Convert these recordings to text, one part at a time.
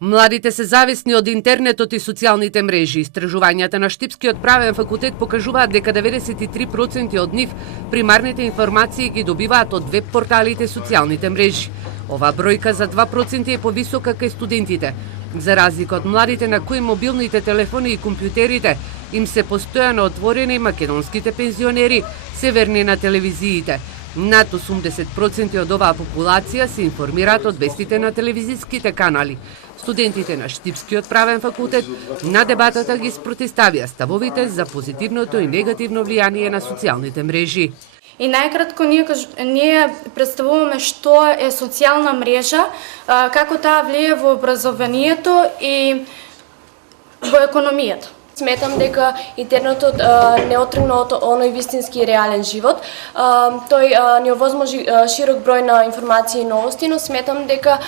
Младите се зависни од интернетот и социјалните мрежи. Истражувањата на Штипскиот правен факултет покажуваат дека 93% од нив примарните информации ги добиваат од веб порталите и социјалните мрежи. Оваа бројка за 2% е повисока кај студентите. За разлика од младите на кои мобилните телефони и компјутерите им се постојано отворени, македонските пензионери се верни на телевизиите. Над 80% од оваа популација се информираат од вестите на телевизиските канали. Студентите на Штипскиот правен факултет на дебатата ги спротиставија ставовите за позитивното и негативно влијание на социјалните мрежи. И најкратко ние представуваме што е социјална мрежа, како таа влие во образованието и во економијата. Сметам дека интернетот не отргна од оној вистински реален живот. Тој ни овозможи широк број на информации и новости, но сметам дека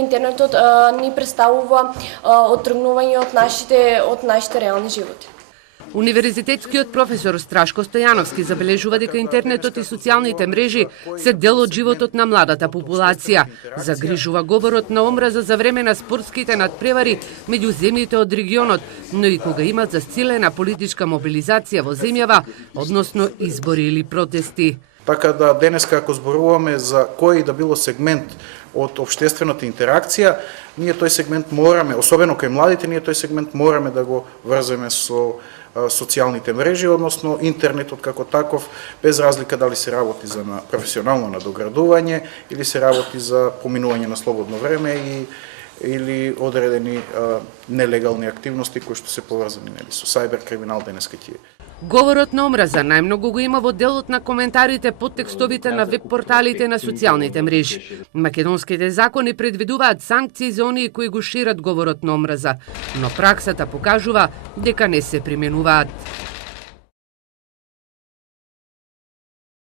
интернетот ни представува отргнување од нашите реални животи. Универзитетскиот професор Страшко Стојановски забележува дека интернетот и социјалните мрежи се дел од животот на младата популација. Загрижува говорот на омраза за време на спортските надпревари меѓу земјите од регионот, но и кога имат засилена политичка мобилизација во земјава, односно избори или протести. Така да денеска ако зборуваме за кој да било сегмент од општествената интеракција, ние тој сегмент мораме, особено кај младите, ние тој сегмент мораме да го врземе со социјалните мрежи, односно интернетот како таков, без разлика дали се работи за професионално надоградување или се работи за поминување на слободно време или одредени нелегални активности кои што се поврзани со сајбер криминал денеска ќе. Говорот на омраза најмногу го има во делот на коментарите под текстовите на веб порталите на социјалните мрежи. Македонските закони предвидуваат санкции за оние кои го шират говорот на омраза, но праксата покажува дека не се применуваат.